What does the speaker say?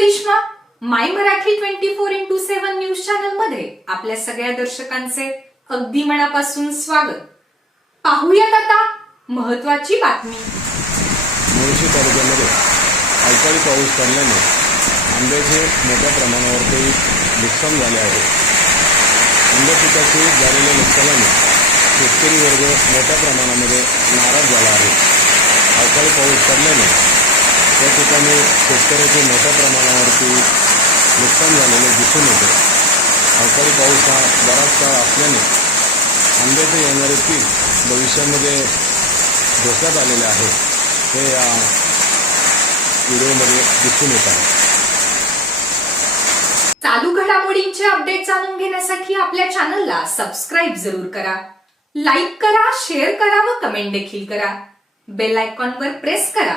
Karishma my Marathi twenty four into seven news चॅनलमध्ये आपल्या सगळ्या दर्शकांचे अगदी मनापासून स्वागत. पाहूयात आता महत्वाची बातमी. मुळशी तालुक्यामध्ये अवकाळी पाऊस पडल्याने आंब्याचे मोठ्या प्रमाणावरती नुकसान झाले आहे. आंब्या पिकाचे झालेल्या नुकसानाने शेतकरी वर्ग मोठ्या प्रमाणामध्ये नाराज झाला आहे. अवकाळी पाऊस पडल्याने त्या ठिकाणी शेतकऱ्याचे मोठ्या प्रमाणावरती नुकसान झालेले दिसून येते. अवकाळी पाऊस हा बराच काळ असल्याने आंब्याचे येणारे पीक भविष्यामध्ये धोक्यात आलेले आहे हे या व्हिडिओमध्ये दिसून येत आहे. चालू घडामोडींचे अपडेट जाणून घेण्यासाठी आपल्या चॅनलला सबस्क्राईब जरूर करा. लाईक करा शेअर करा व कमेंट देखील करा. बेल आयकॉनवर प्रेस करा.